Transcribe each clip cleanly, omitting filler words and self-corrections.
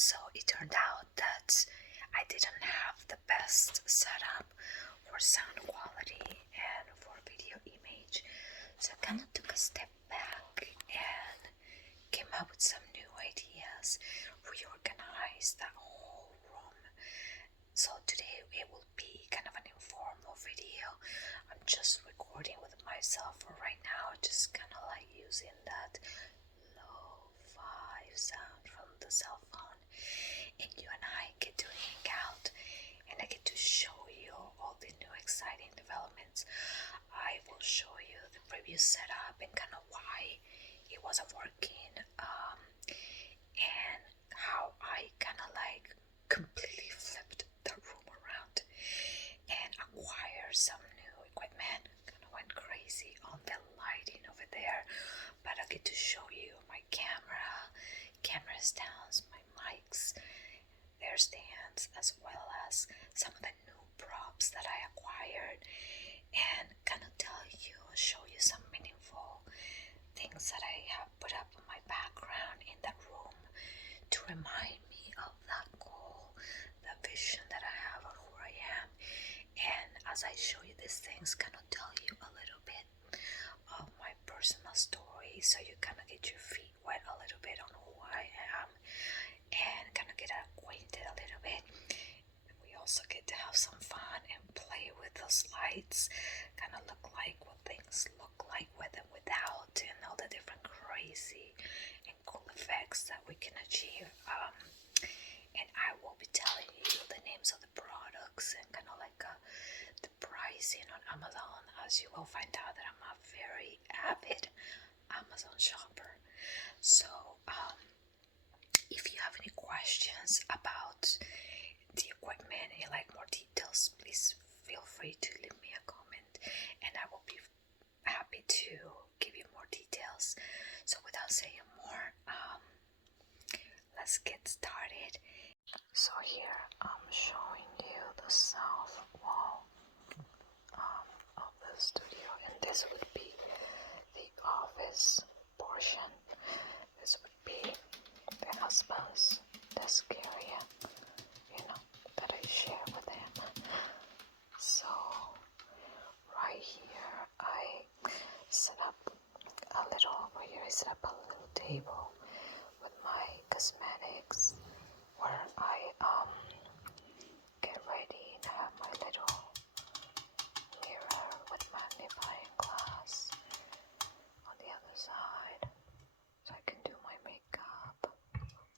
So it turned out that I didn't have the best setup for sound quality and for video image. So I kind of took a step back and came up with some new ideas, reorganized that whole room. So today it will be kind of an informal video. I'm just recording with myself for right now, just kind of like using that lo-fi sound from the cell phone. And you and I get to hang out and I get to show you all the new exciting developments. I will show you the previous setup and kind of why it wasn't working, and how I kind of like completely flipped the room around and acquired some new equipment. Kind of went crazy on the lighting over there, but I get to show you my camera stands, my mics, their stands, as well as some of the new props that I acquired, and kind of show you some meaningful things that I have put up in my background in that room to remind me of that goal, the vision that I have of who I am. And as I show you these things, kind of tell you a little bit of my personal story, so you kind of get your feet wet a little bit on who I am and kind of get acquainted a little bit. We also get to have some fun and play with those lights, kind of look like what things look like with and without, and all the different crazy and cool effects that we can achieve. And I will be telling you the names of the products and kind of like the pricing on Amazon, as you will find out that I'm a very avid Amazon shopper. So if you have any questions about the equipment and you like more details, please feel free to leave me a comment and I will be happy to give you more details. So without saying more, let's get started. So here I'm showing you the south wall of the studio, and this would be the office portion. This would be the husband's desk area, that I share with him. So right here I set up a little table with my cosmetics, where I get ready and have my little mirror with magnifying glass on the other side, so I can do my makeup.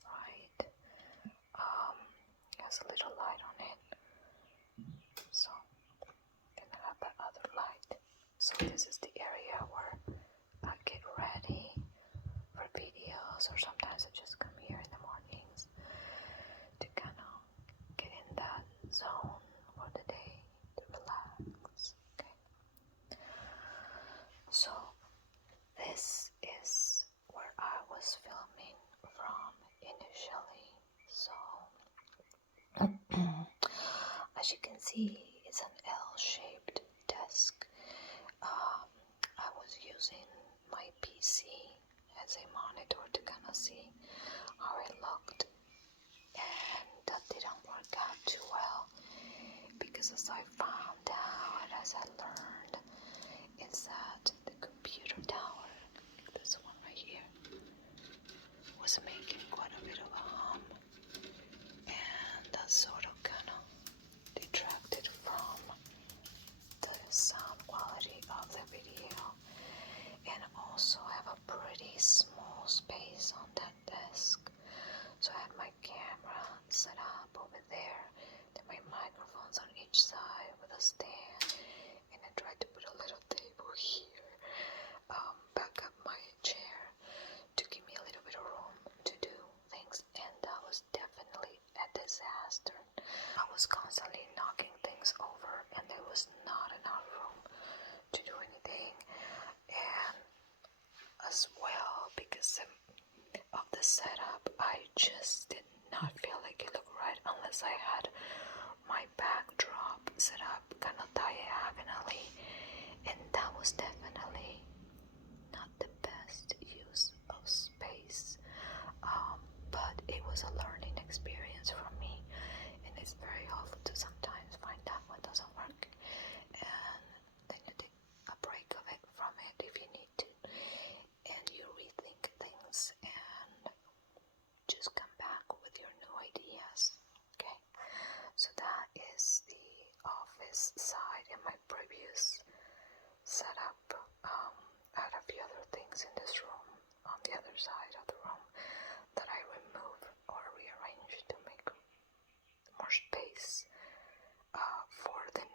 Right, it has a little light on it, so then I have that other light. So this is the area where I get ready for videos, or sometimes I just come here in the mornings to kind of get in that zone for the day to relax. Okay, so this is where I was filming from initially. So as you can see, it's an L-shaped desk. I was using my PC as a monitor to kind of see how it looked, and that didn't work out too well, because as I found out, as I learned, is that the computer tower, this one right here, was making quite a bit of a hum, and that sort of kind of detracted from the sound quality of the video. And also I have a pretty small space on that desk, so I had my camera set up over there, then my microphones on each side with a stand, and I tried to put a little table here, back up my chair to give me a little bit of room to do things, and that was definitely a disaster. I was constantly knocking things over, and there was not enough room to do anything. And as well, because of the setup, I just did not feel like it looked right unless I had my backdrop set up kind of diagonally, and that was definitely not the best use of space, but it was a learning experience.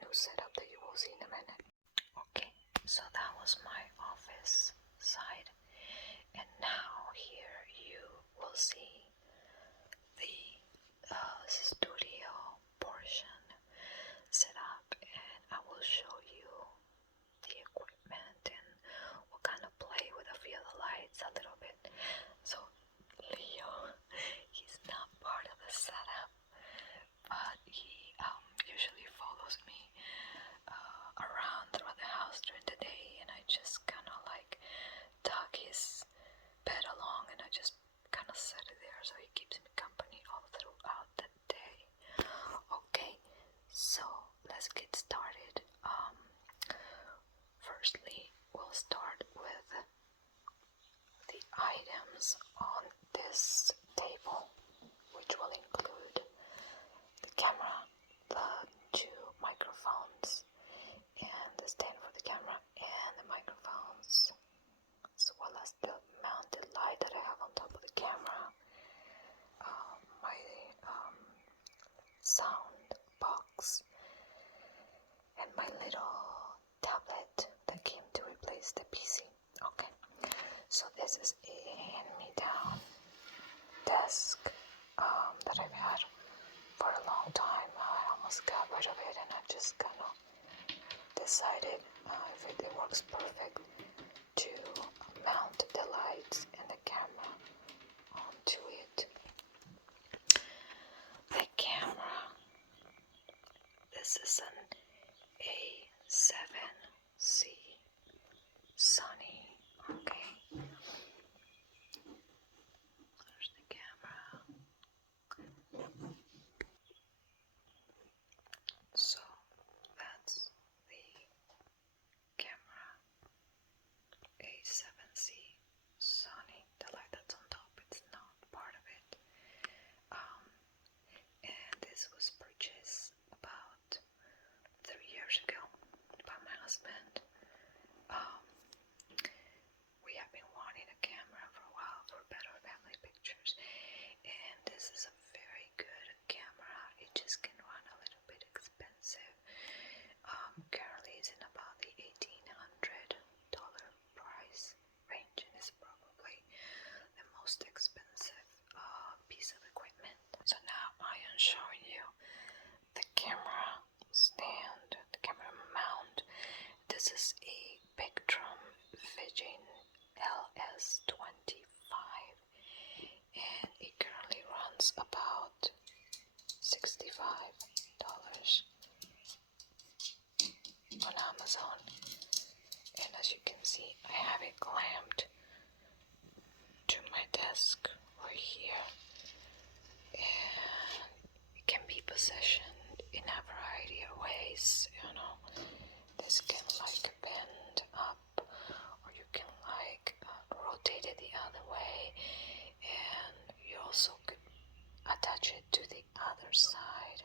new setup that you will see in a minute. Okay, so that was my office side, and now here you will see the studio portion set up, and I will show you the equipment and we'll kind of play with a few of the lights a little bit. So Leo, he's not part of the setup, but he usually follows me around throughout the house during the day, and I just kind of like tuck his bed along, and I just kind of set it there so he keeps me company all throughout the day. Okay, so let's get started. Firstly, we'll start with the items on this table, which will include the camera, the two microphones, and the stand for the camera and the microphones, as well as the mounted light that I have on top of the camera, my sound box, and my little tablet that came to replace the PC. Okay, so this is a hand-me-down desk that I've had for a long time. I almost got rid of it, and I just kind of decided if it works perfect to mount the lights and the camera onto it. The camera, this is an A7C Sony. Okay, there's the camera. So that's the camera, A7C Sony. The light that's on top, it's not part of it. And this was purchased about 3 years ago by my husband. We have been wanting a camera for a while for better family pictures, and this is a very good camera. It just can run a little bit expensive. Currently it's in about the $1,800 price range, and it's probably the most expensive piece of equipment. So now I am showing you the camera stand, the camera mount. This is a Pictrum Vision LS25, and it currently runs about $65 on Amazon. And as you can see, I have it clamped to my desk right here, and it can be positioned in a variety of ways. You know, this can like bend up, or you can like rotate it the other way, and you also could attach it to the other side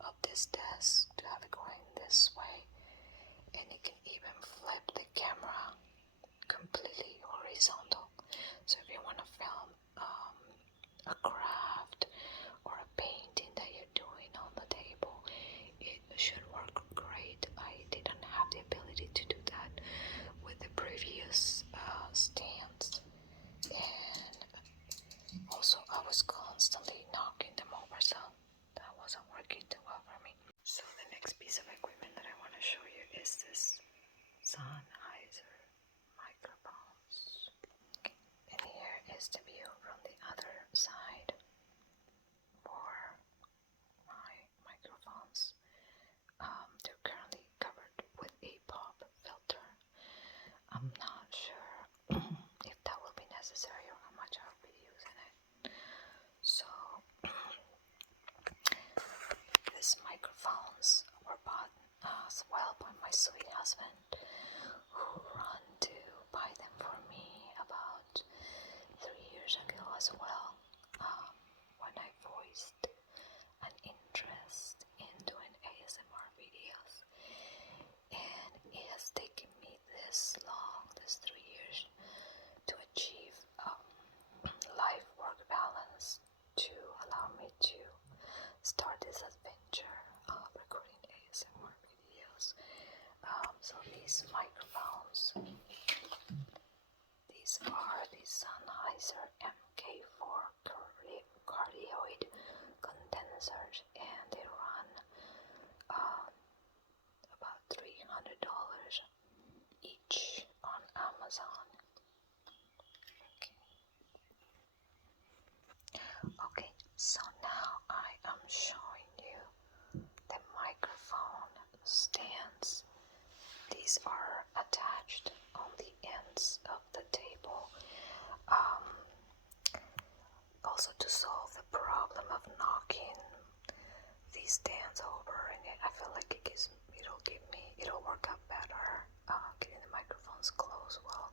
of this desk to have it going this way, and you can even flip the camera completely horizontal. So if you want to film a craft or a painting that you're doing on the table, it should work great. I didn't have the ability to do that with the previous stands, and also I was constantly knocking them over, so that wasn't working too well for me. So the next piece of equipment that I want to show you is this Sennheiser microphones. And here is the view from the other side for my microphones. They're currently covered with a pop filter. I'm not sure if that will be necessary or how much I'll be using it. So these microphones were bought as well by my sweet husband, who run to buy them for me about 3 years ago as well, when I voiced an interest in doing ASMR videos. And it has taken me this long, this 3 years, to achieve life-work balance to allow me to start this adventure of recording ASMR videos. these are attached on the ends of the table. Also to solve the problem of knocking these stands over, and I feel like it'll work out better getting the microphones close while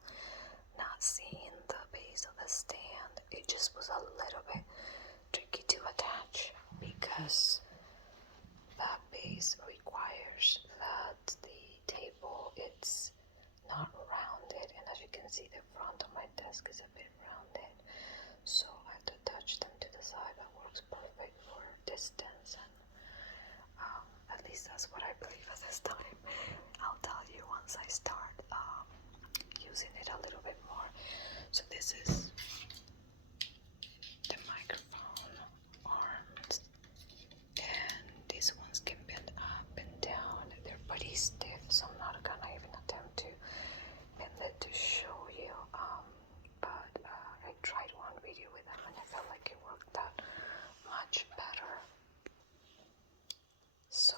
not seeing the base of the stand. It just was a little bit tricky to attach because that base requires that the table it's not rounded, and as you can see the front of my desk is a bit rounded, so I have to attach them to the side. That works perfect for distance, and at least that's what I believe at this time. I'll tell you once I start using it a little bit more. So this is the microphone arms, and these ones can bend up and down. They're pretty stiff, so I'm not gonna even attempt to bend it to show you, but I tried one video with them and I felt like it worked out much better. So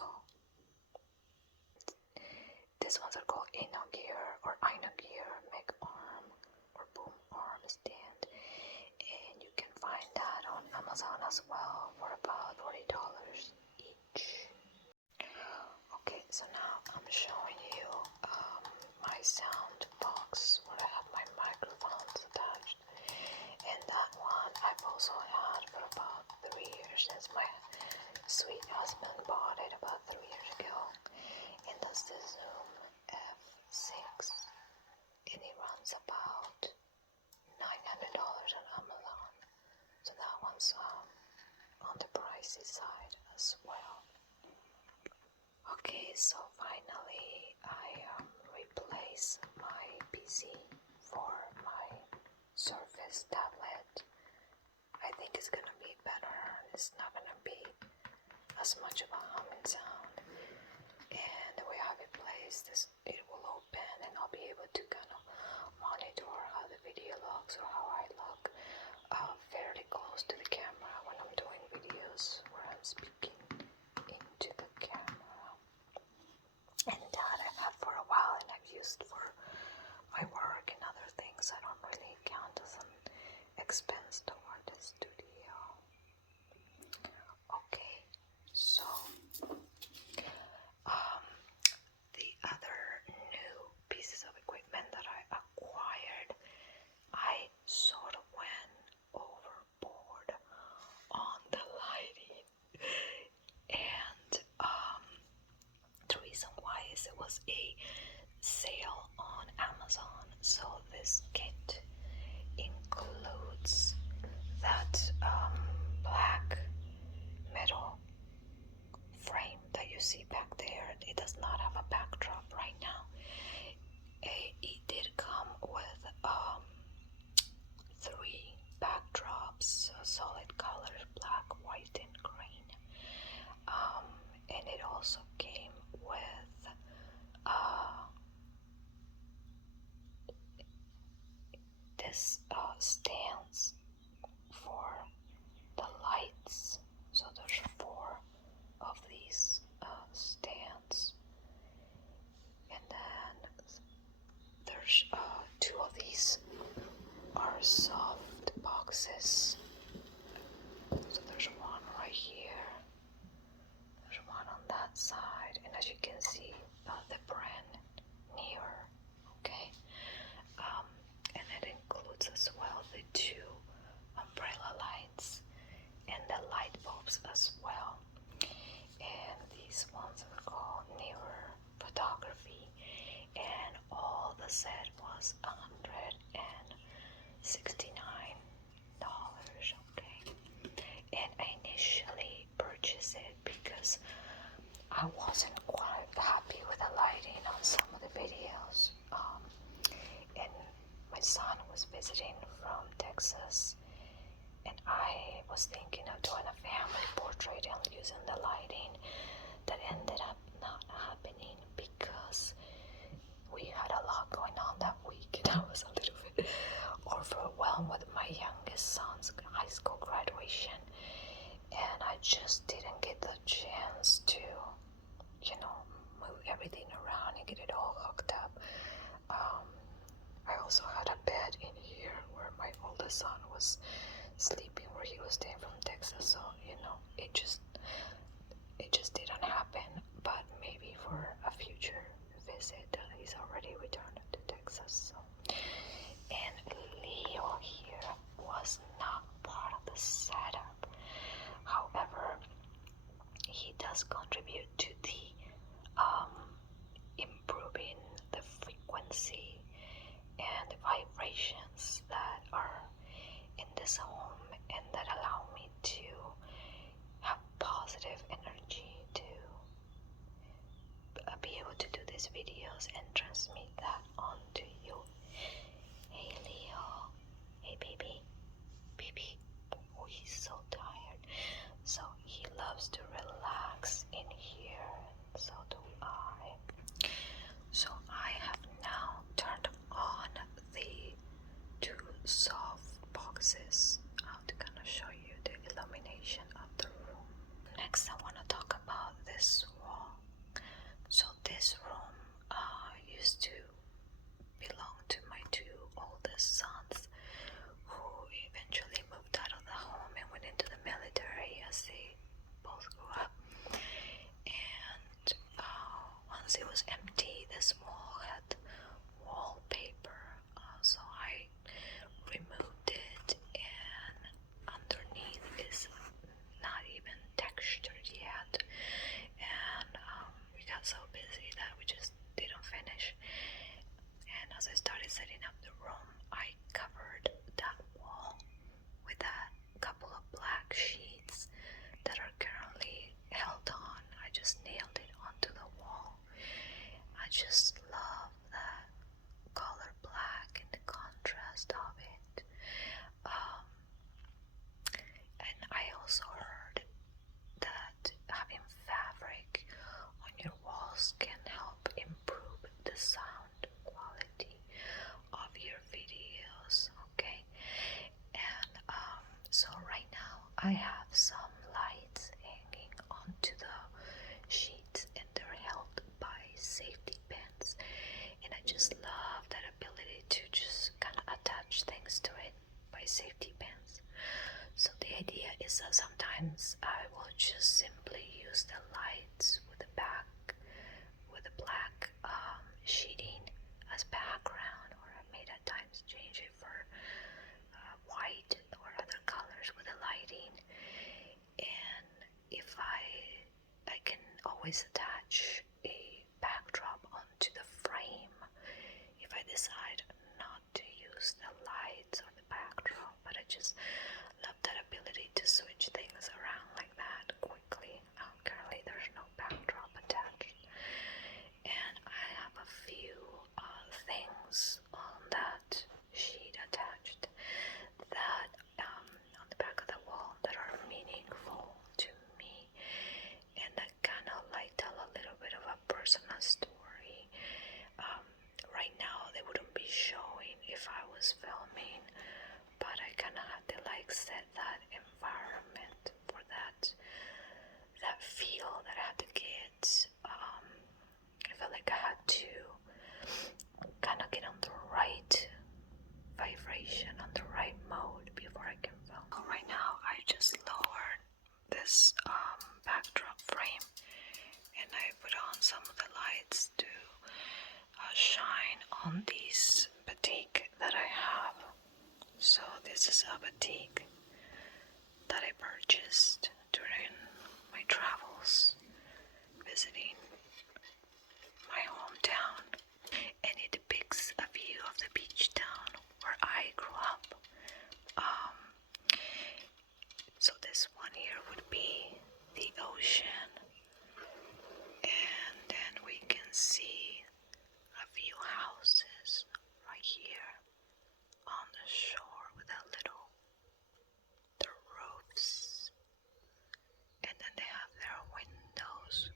these ones are called gear or gear Meg arm or boom arm stand, and you can find that on Amazon as well for about $40 each. Okay, so now I'm showing you my sound box where I have my microphones attached, and that one I've also had for about 3 years since my sweet husband bought it about 3 years ago, and that's the Zoom F6, and it runs about $900 on Amazon, so that one's on the pricey side as well. Okay, so finally I replaced my PC for my Surface tablet. I think it's gonna be better. It's not gonna be as much of a humming sound, and the way I have it placed is it will open and I'll be able to kind of monitor how the video looks or how I look fairly close to the camera when I'm doing videos where I'm speaking into the camera. And that I've had for a while and I've used for my work and other things. I don't really count as an expense toward the studio. Okay, so the other new pieces of equipment that I acquired, I sort of went overboard on the lighting, and the reason why is it was a sale on Amazon. So this kit includes that black metal frame that you see back there. It does not have a backdrop right now. It did come with 3 backdrops, solid colors, black, white, and green. And it also came with this stands for the lights. So there's 4 of these stands, and then there's 2 of these are soft boxes. So there's one right here, there's one on that side, and as you can see the brand near, okay, and it includes as well the 2 umbrella lights and the light bulbs as well. And these ones are called Newer Photography, and all the set was $169. Okay, and I initially purchased it because I wasn't quite happy with the lighting on some of the videos, and my son was visiting from Texas, and I was thinking of doing a family portrait and using the lighting. That ended up not happening because we had a lot going on that week, and I was a little bit overwhelmed with my youngest son's high school graduation, and I just didn't get the chance to, move everything around and get it all hooked up. I also had a bed in here where my oldest son was sleeping, where he was staying from Texas. So it just didn't happen. But maybe for a future visit, he's already returned to Texas. So. And Leo here was not part of the setup. However, he does contribute to the improving the frequency and the vibrations that are in this home, and that allow me to have positive energy to be able to do these videos and transmit that onto you. Hey Leo, hey baby, oh, he's so tired. So he loves to relax in here, and so do I. So I have now turned on the two soft boxes to kind of show you the illumination of the room. Next, I want to talk about this wall. So this room used to belong to my two oldest sons, who eventually moved out of the home and went into the military as they both grew up. And once it was empty, this wall had wallpaper, so I removed it, and underneath is not even textured yet. And we got so busy that we just didn't finish. And as I started setting up the room, I covered that wall with a couple of black sheets that are currently held on. I just nailed it onto the wall. I just love that color black and the contrast of it. And I also heard that having fabric on your walls can help improve the sound quality of your videos, okay? And so right now I have some lights hanging onto the sheets, and they're held by safety pins, and I just love that ability to just kind of attach things to it by safety pins. So the idea is that sometimes I will just simply use the lights with the black sheeting as background, or I may at times change it for white or other colors with the lighting. And if I can always attach a backdrop onto the frame if I decide not to use the lights or the backdrop. But I just love that ability to switch things around like that quickly. Currently there's no backdrop attached, and I have a few things on that sheet attached that on the back of the wall that are meaningful to me, and that kind of like tell a little bit of a personal story. Right now they wouldn't be showing if I was filming, but I kind of had to like set that environment for that feel that I had to get. I felt like I had to kind of get on the right vibration, on the right mode before I can film. So right now I just lowered this backdrop frame, and I put on some of the lights to shine on these batik that I have. So this is a batik that I purchased during my travels visiting my hometown, and it depicts a view of the beach town where I grew up. So this one here would be the ocean, and then we can see a few houses right here on the shore with their roofs, and then they have their windows,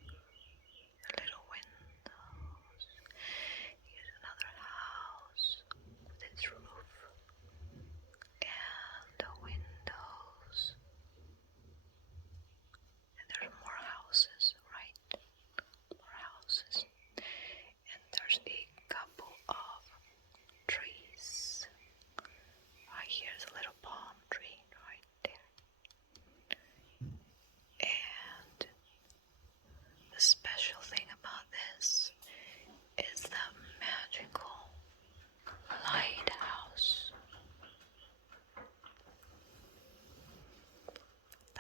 their little windows. Here's another house with its roof.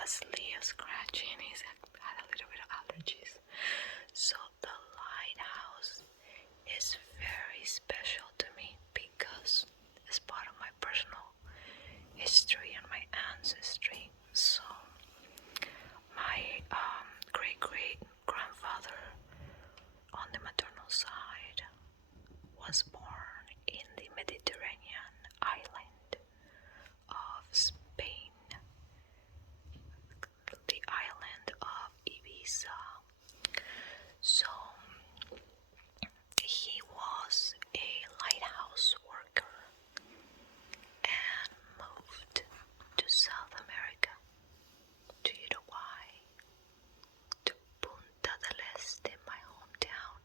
was Leo scratching. He's had a little bit of allergies. So the lighthouse is very special to me because it's part of my personal history and my ancestry. So my great grandfather on the maternal side was born in the Mediterranean island of Spain, the island of Ibiza. So he was a lighthouse worker and moved to South America, to Uruguay, to Punta del Este, my hometown,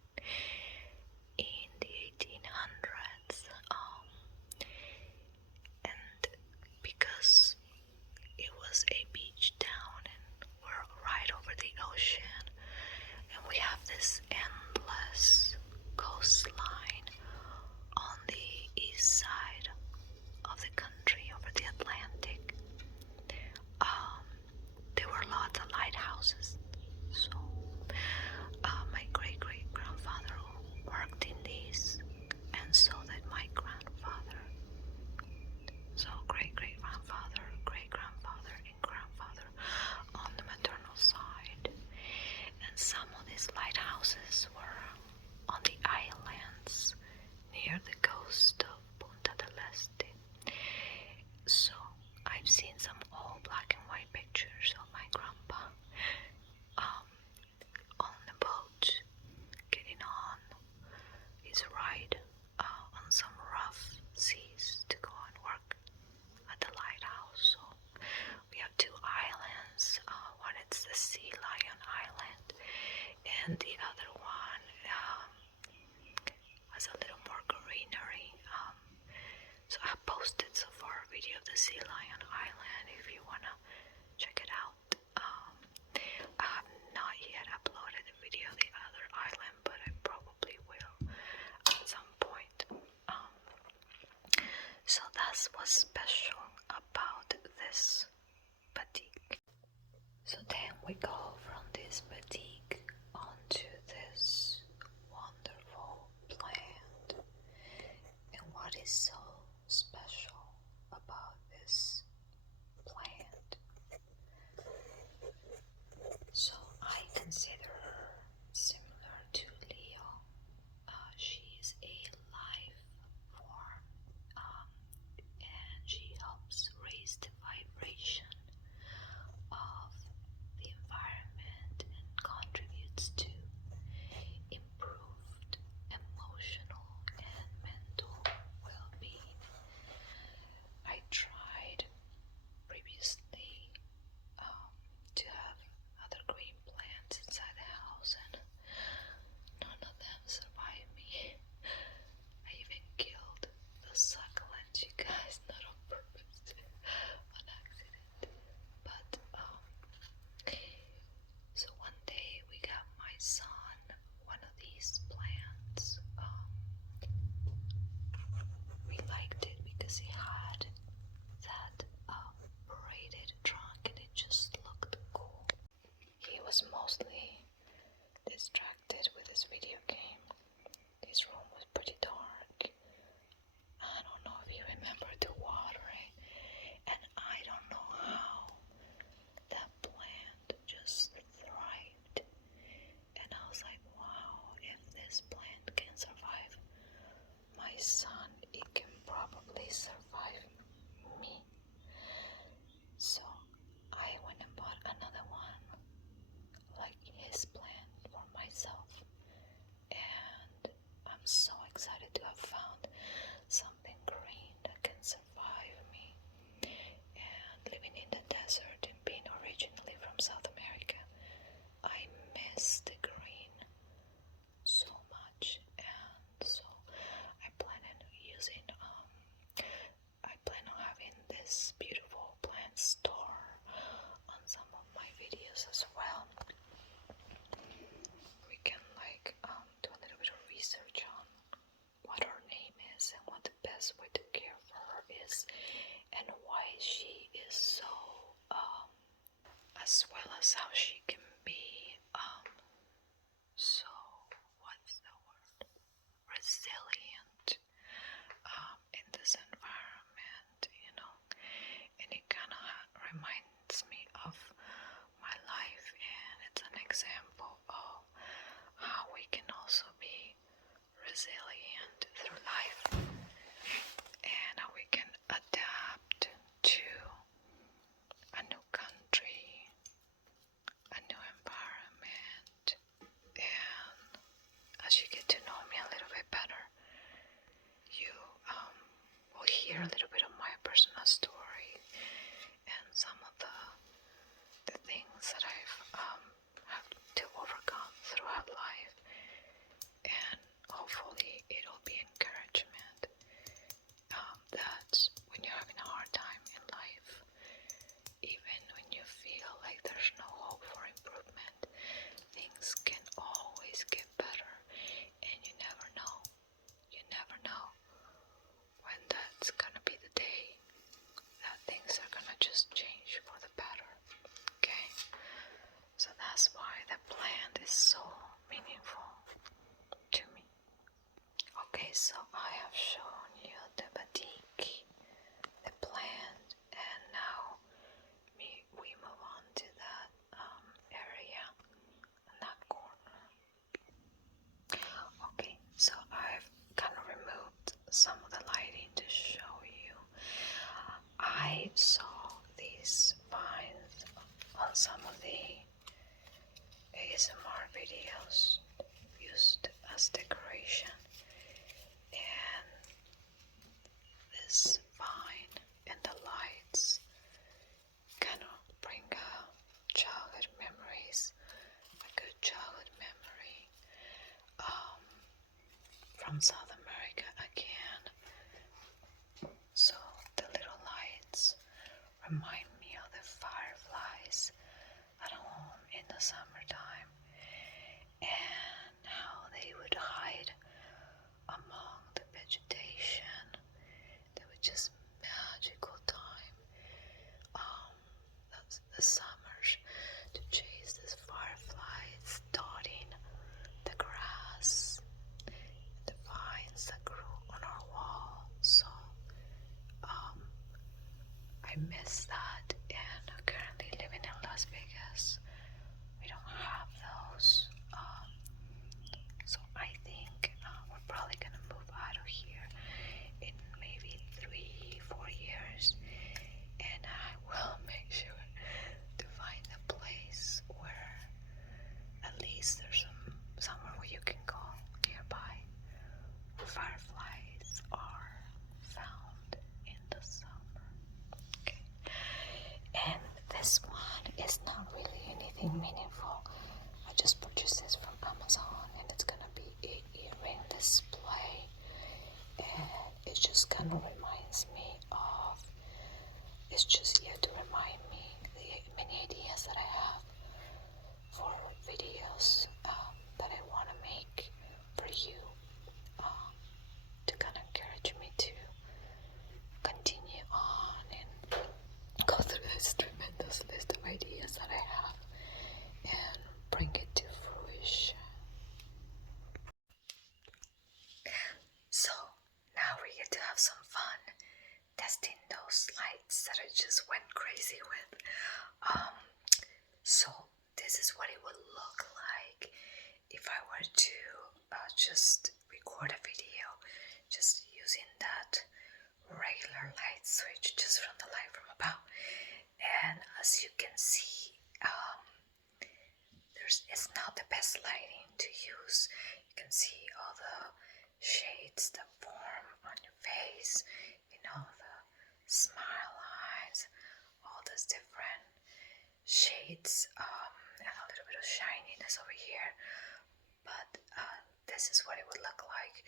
in the 1800s. And because it was a beach town and we're right over the ocean, and we have this endless coastline on the east side of the country over the Atlantic. There were lots of lighthouses. So my great-great-grandfather worked in these, and so did my grandfather. So great-great-grandfather, great-grandfather, and grandfather on the maternal side. And some of these lighthouses were on the islands near the coast of Punta del Este. So I've seen some old black and white pictures of my grandpa on the boat, getting on his ride on some rough seas to go and work at the lighthouse. So we have two islands. One is the Sea Lion Island, and the other one has a little more greenery. So I posted so far a video of the Sea Lion Island if you wanna check it out. I have not yet uploaded a video of the other island, but I probably will at some point. So that's what's special about this boutique. So then we go from this boutique onto this wonderful plant. And what is so special about this plant? So I consider her similar to Leo. She is a life form, and she helps raise the vibration of the environment and contributes to improved emotional and mental well-being. I tried previously to have other green plants inside the house, and none of them survived me. I even killed the succulent, you guys, not on purpose, on accident. But so one day we got my son one of these plants. We liked it because it had that braided trunk and it just looked cool. He was mostly distracted with his video game. His room was pretty dark. I don't know if he remembered the watering, and I don't know how that plant just thrived. And I was like, wow, if this plant can survive my son, it can probably survive me. So I went and bought another one like his plant for myself, and I'm so excited to have found something green that can survive me. And living in the desert and being originally from South America, I miss the green so much. And so I plan on having this beautiful plant store on some of my videos as well. We can do a little bit of research on what her name is and what the best way to care for her is, and why she is so us how she can be so, what's the word, resilient in this environment, you know. And it kind of reminds me of my life, and it's an example of how we can also be resilient through life, and how we can adapt to a new country, a new environment. And as you get to know me a little bit better, you will hear a little bit of my personal story and some of the things that I've had to overcome throughout life, and hopefully it'll be encouragement that when you're having a hard time in life, even when you feel like there's no hope for improvement, things can always get better, and you never know when that's gonna be the day that things are gonna just change for the better. Okay, so that's why the plant is so meaningful to me. Okay, so I have shown you the batik, the plant, and now we move on to that area, that corner. Okay, so I've kind of removed some of the lighting to show you. I saw these vines on some of the ASMR videos used as decoration, and this vine and the lights kind of bring childhood memories, a good childhood memory from South America again. So the little lights remind me of the fireflies at home in the summertime, and how they would hide among the vegetation. They were just magical time. The summers, to chase these fireflies dotting the grass, the vines that grew on our wall. So I miss that, and currently living in Las Vegas, we don't have those. So I think we're probably gonna move out of here in maybe 3-4 years, and I will make sure to find a place where at least there's somewhere where you can go nearby where fireflies are found in the summer. Okay, and this one is not really anything meaningful. I just purchased this from Amazon, and it's gonna be a earring display, and it just kind of reminds me of, it's just here to remind me the many ideas that I have for videos that I want to make for you, to kind of encourage me to continue on and go through this tremendous list of ideas that I have and bring it to fruition. So now we get to have some fun testing those lights that I just went crazy with. So this is what it would look like if I were to just record a video just using that regular light switch just from the light from above. And as you can see, it's not the best lighting to use. You can see all the shades that form on your face, you know, the smile lines, all those different shades, and a little bit of shininess over here. But this is what it would look like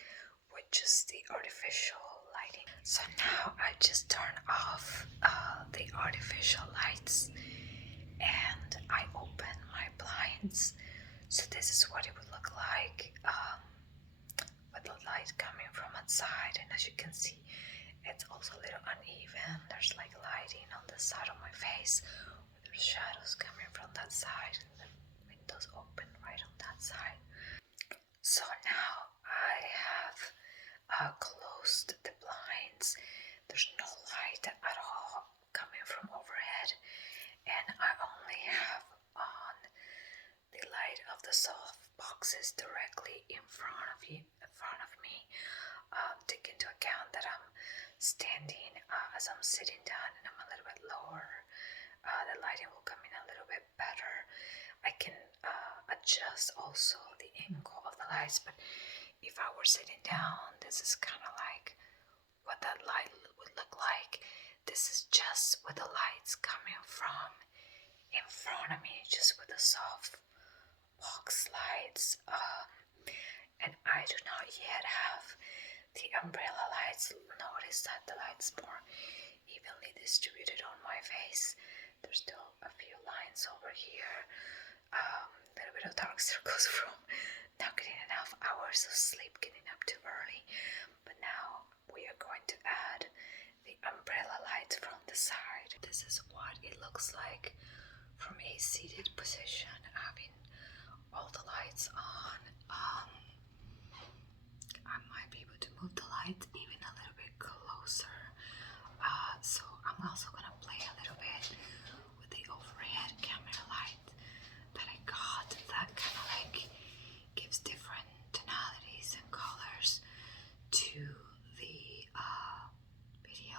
with just the artificial lighting. So now I just turn off the artificial lights, and I open my blinds. So this is what it would look like with the light coming from outside. And as you can see, it's also a little uneven. There's like lighting on the side of my face, there's shadows coming from that side. The window's open right on that side. So now I have closed the blinds. There's no light at all coming from overhead, and I only have on the light of the soft boxes directly in front of me. Take into account that I'm standing as I'm sitting down and I'm a little bit lower. The lighting will come in a little bit better. I can adjust also the angle of the lights, but if I were sitting down, this is kind of like what that light would look like. This is just with the lights coming from in front of me, just with the soft box lights. And I do not yet have the umbrella lights. Notice that the light's more evenly distributed on my face. There's still a few lines over here. A little bit of dark circles from not getting enough hours of sleep, getting up too early. But now we are going to add the umbrella lights from the side. This is what it looks like from a seated position, having all the lights on. I might be able to move the lights even a little bit closer. So I'm also gonna play a little bit with the overhead camera light that I got, that kind of like gives different tonalities and colors to the video.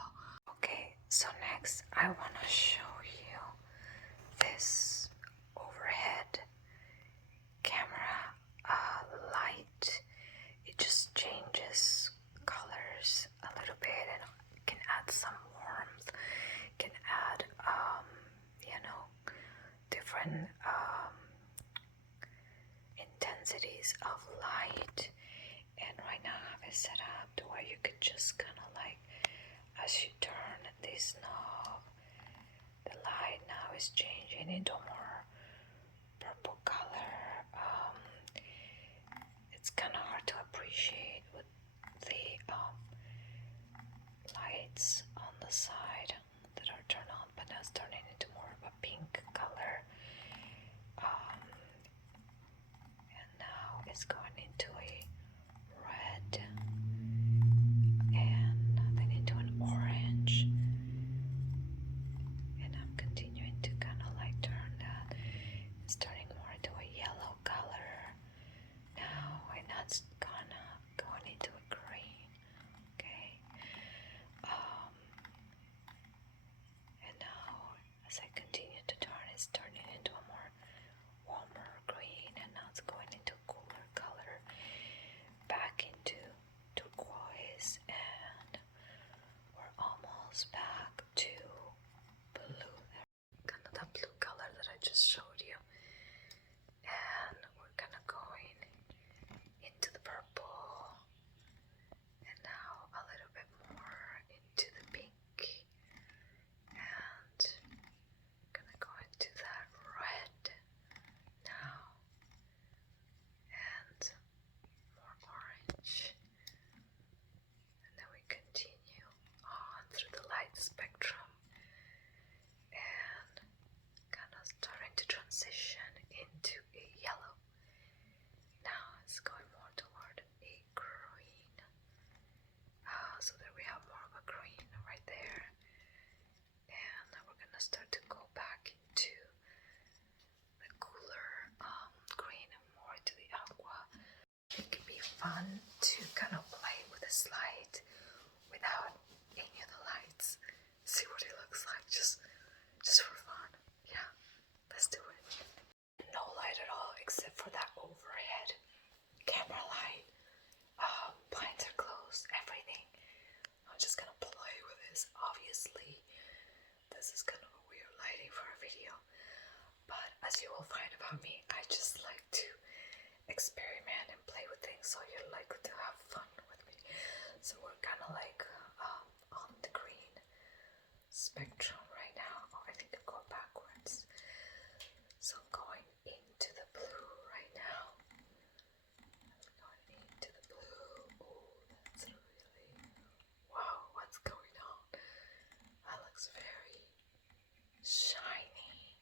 Okay, so next I want to show you this overhead camera light. It just changes colors a little bit and can add some warmth, can add different intensities of light. And right now I have it set up to where you could just kind of like, as you turn this knob, the light now is changing into more purple color. It's kind of hard to appreciate with the lights on the side that are turned on, but now it's turning into more of a pink color. And now it's going into a red and then into an orange. And I'm continuing to kind of like turn that. It's turning more into a yellow color now, and that's gonna going into a green. Okay. And now as I continue to turn, it's turning into a more warmer green, and now it's going into a cooler color, back into turquoise, and we're almost back to blue. Kind of that blue color that I just showed you. And we're kind of going into the purple, and now a little bit more into the pink, and gonna go into that red now, and more orange, and then we continue on through the light spectrum and kind of starting to transition into a yellow. Now it's going more toward a green. So there we have more of a green right there. And now we're gonna start to go back into the cooler green and more into the aqua. It can be fun to kind of play with this light without any of the lights. See what it looks like, just for fun. Yeah, let's do it. No light at all except for that overhead camera light. Blinds are closed, everything. I'm just gonna play with this. Obviously, this is kind of a weird lighting for a video, but as you will find about me, I just like to experiment and play with things, so you're likely to have fun with me. So we're kind of like on the green spectrum right now. Oh, I think I'm going backwards. So going into the blue right now. Going into the blue. Oh, that's really, wow, what's going on? That looks very shiny.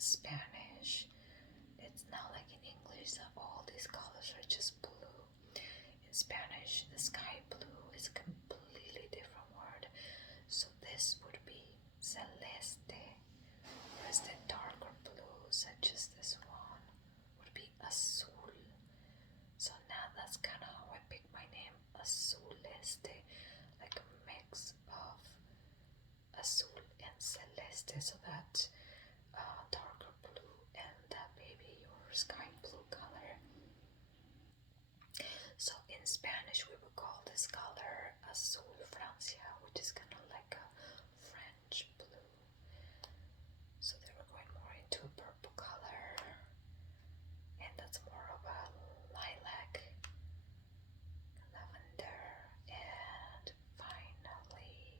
Spanish, it's not like in English that all these colors are just blue. In Spanish, the sky blue is a completely different word. So this would be celeste, whereas the darker blue, such as this one, would be azul. So now that's kind of how I picked my name, Azul-Este, like a mix of azul and celeste, so that darker blue and that baby or sky blue color. So in Spanish we would call this color azul Francia, which is kind of like a French blue. So they were going more into a purple color, and that's more of a lilac, lavender, and finally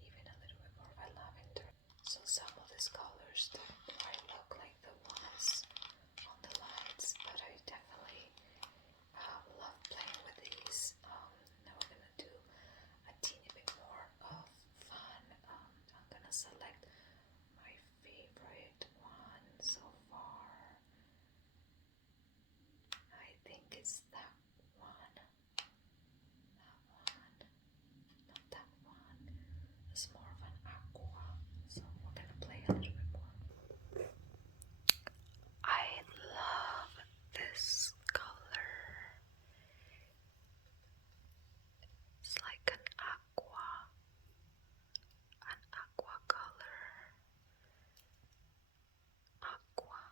even a little bit more of a lavender. So some of these colors don't quite look like the ones on the lights, but I definitely love playing with these. Now we're gonna do a teeny bit more of fun. I'm gonna select my favorite one so far. I think it's that one. Not that one. It's more of an aqua. So we're gonna play a little bit more. I love this color. It's like an aqua color. Aqua.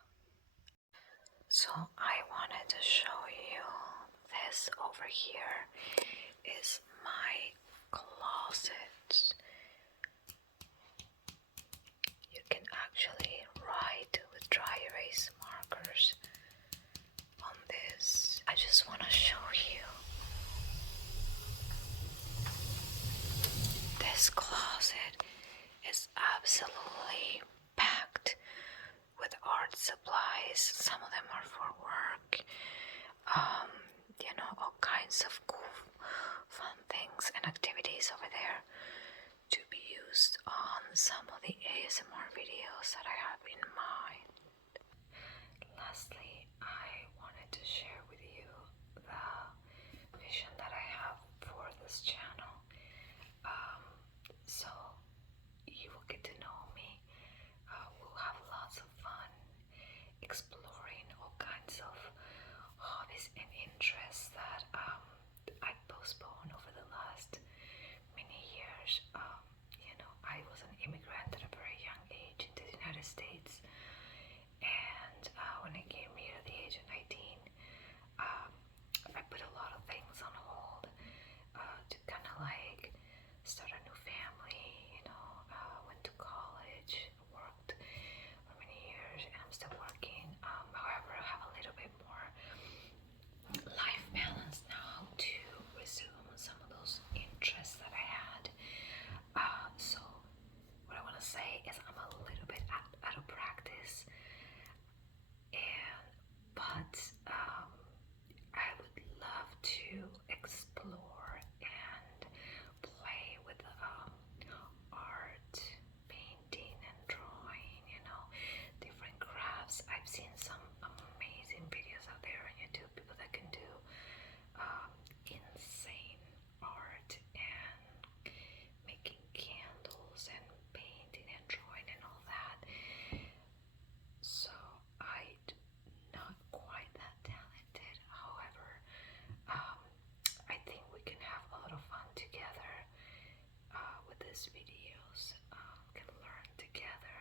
So I wanted to show you this over here is my closet. You can actually write with dry erase markers on this. I just want to show you this closet is absolutely packed with art supplies. Some of them are for work. All kinds of cool, fun things and activities over there to be used on some of the ASMR videos that I have in mind. Lastly, I wanted to share with you the vision that I have for this channel. So you will get to know me. We'll have lots of fun exploring all kinds of hobbies and interests that I postponed over the last many years. I was an immigrant at a very young age into the United States, and when I came here at the age of 19, I put a lot of things on hold to kind of like start a new family. Went to college, worked for many years, and I'm still working. However, I have a little bit more life balance now to resume some of those interests that I had. So what I want to say is I'm a little bit out of practice, but I would love to explore and play with art, painting and drawing, different crafts. I've seen some amazing videos out there on YouTube, people that can do insane art and making candles and painting and drawing and all that. So I'm not quite that talented. However, I think we can have a lot of fun together with these videos. We can learn together.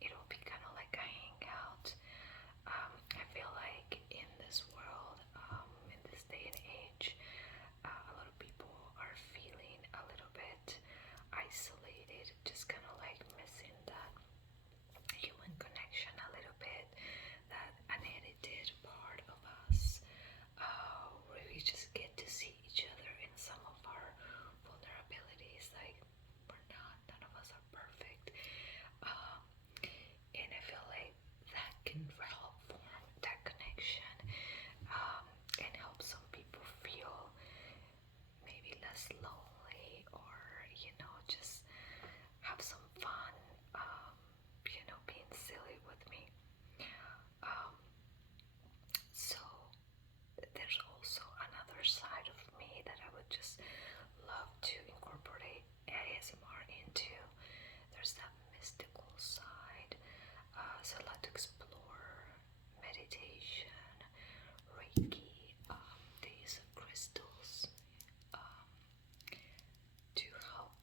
It'll be kind of like a hangout. I feel like in this world, in this day and age, a lot of people are feeling a little bit isolated, just kind of like missing that human connection a little bit, that unedited part of us, where we just get to see each other in some of our vulnerabilities. Like, none of us are perfect. And I feel like that can help form that connection, and help some people feel maybe less lonely, or just have some fun, being Reiki, these crystals um, to help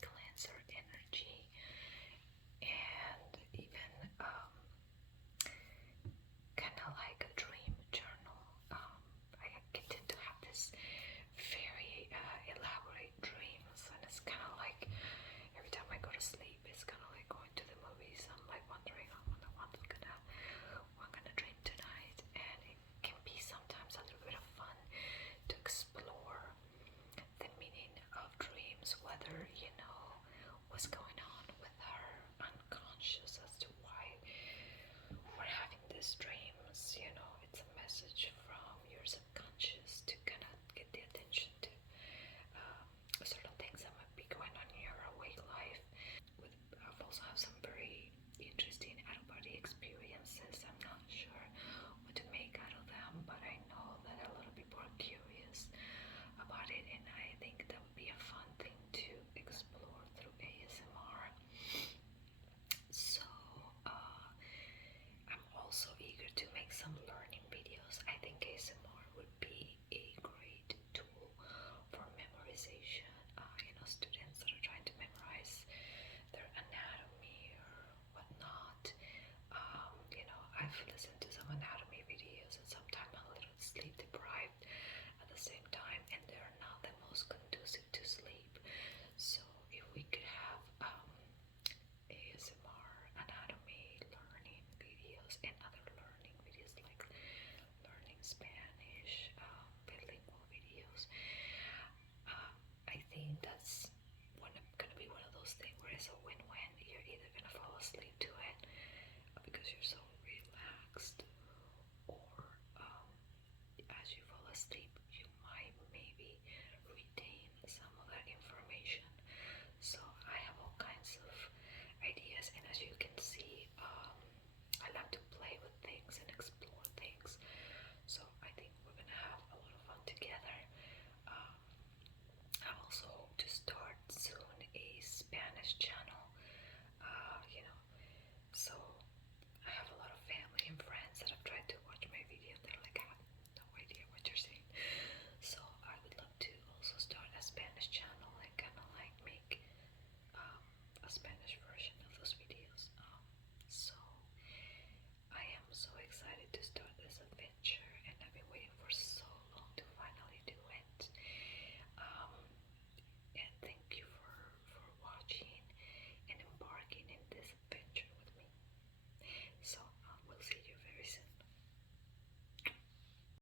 cleanse our energy, and even kind of like a dream journal. I tend to have this very elaborate dreams, and it's kind of like every time I go to sleep, it's kind of like going to the movies. I'm like wondering, what I'm gonna dream tonight, and it can be sometimes a little bit of fun to explore the meaning of dreams, whether you know what's going on with our unconscious as to why we're having these dreams. You know, it's a message